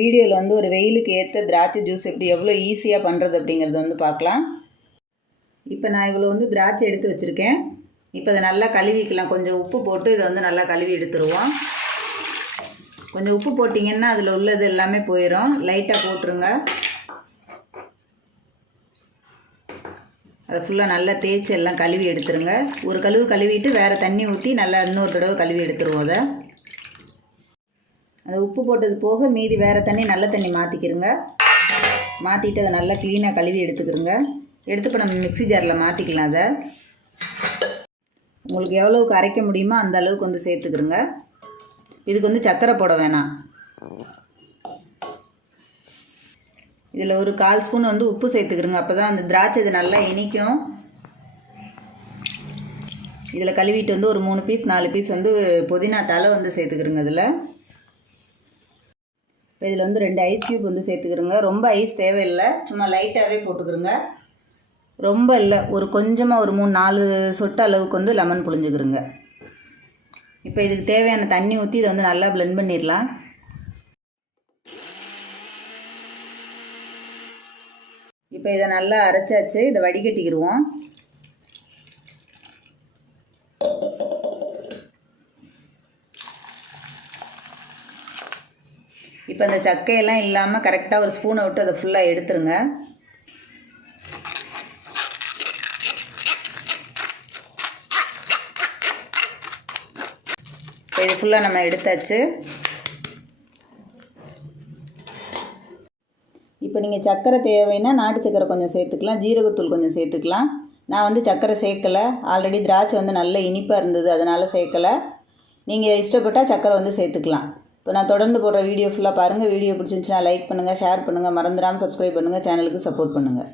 வீடியோவில் வந்து ஒரு வெயிலுக்கு ஏற்ற திராட்சை ஜூஸ் எப்படி எவ்வளோ ஈஸியாக பண்ணுறது அப்படிங்கிறது வந்து பார்க்கலாம். இப்போ நான் இவ்வளோ வந்து திராட்சை எடுத்து வச்சுருக்கேன். இப்போ அதை நல்லா கழுவிக்கலாம். கொஞ்சம் உப்பு போட்டு இதை வந்து நல்லா கழுவி எடுத்துருவோம். கொஞ்சம் உப்பு போட்டிங்கன்னா அதில் உள்ளது எல்லாமே போயிடும். லைட்டாக போட்டுருங்க. அதை ஃபுல்லாக நல்லா தேய்ச்சி எல்லாம் கழுவி எடுத்துருங்க. ஒரு கழுவிட்டு வேறு தண்ணி ஊற்றி நல்லா இன்னொரு தடவை கழுவி எடுத்துருவோம். அந்த உப்பு போட்டது போக மீதி வேறு தண்ணி நல்ல தண்ணி மாற்றிக்கிருங்க. மாற்றிட்டு அதை நல்லா க்ளீனாக கழுவி எடுத்துக்கிறோங்க. எடுத்து இப்போ நம்ம மிக்ஸி ஜாரில் மாற்றிக்கலாம். அதை உங்களுக்கு எவ்வளோவுக்கு அரைக்க முடியுமோ அந்த அளவுக்கு வந்து சேர்த்துக்கிறோங்க. இதுக்கு வந்து சர்க்கரை போட வேணாம். இதில் ஒரு 1/4 ஸ்பூன் வந்து உப்பு சேர்த்துக்கிறோங்க. அப்போ தான் அந்த திராட்சை இது நல்லா இனிக்கும். இதில் கழுவிட்டு வந்து ஒரு 3 பீஸ் 4 பீஸ் வந்து புதினா தலை வந்து சேர்த்துக்கிறோங்க. இப்போ இதில் வந்து 2 ஐஸ் க்யூப் வந்து சேர்த்துக்கிறோங்க. ரொம்ப ஐஸ் தேவையில்லை, சும்மா லைட்டாகவே போட்டுக்கிறோங்க. ரொம்ப இல்லை, ஒரு கொஞ்சமாக ஒரு 3-4 சொட்டு அளவுக்கு வந்து லெமன் புழிஞ்சுக்கிறோங்க. இப்போ இதுக்கு தேவையான தண்ணி ஊற்றி இதை வந்து நல்லா பிளெண்ட் பண்ணிடலாம். இப்போ இதை நல்லா அரைச்சாச்சு. இதை வடிகட்டிக்கிடுவோம். இப்போ அந்த சக்கையெல்லாம் இல்லாமல் கரெக்டாக ஒரு ஸ்பூனை விட்டு அதை ஃபுல்லாக எடுத்துருங்க. இப்போ இது ஃபுல்லாக நம்ம எடுத்தாச்சு. இப்போ நீங்கள் சர்க்கரை தேவைன்னா நாட்டு சர்க்கரை கொஞ்சம் சேர்த்துக்கலாம், ஜீரகத்தூள் கொஞ்சம் சேர்த்துக்கலாம். நான் வந்து சர்க்கரை சேர்க்கலை. ஆல்ரெடி திராட்சை வந்து நல்ல இனிப்பாக இருந்தது, அதனால் சேர்க்கலை. நீங்கள் இஷ்டப்பட்டால் சர்க்கரை வந்து சேர்த்துக்கலாம். இப்போ நான் தொடர்ந்து போடுற வீடியோ ஃபுல்லாக பாருங்கள். வீடியோ பிடிச்சிருந்துச்சுன்னா லைக் பண்ணுங்கள், ஷேர் பண்ணுங்கள், மறந்துடாமல் சப்ஸ்கிரைப் பண்ணுங்கள், சேனலுக்கு சப்போர்ட் பண்ணுங்கள்.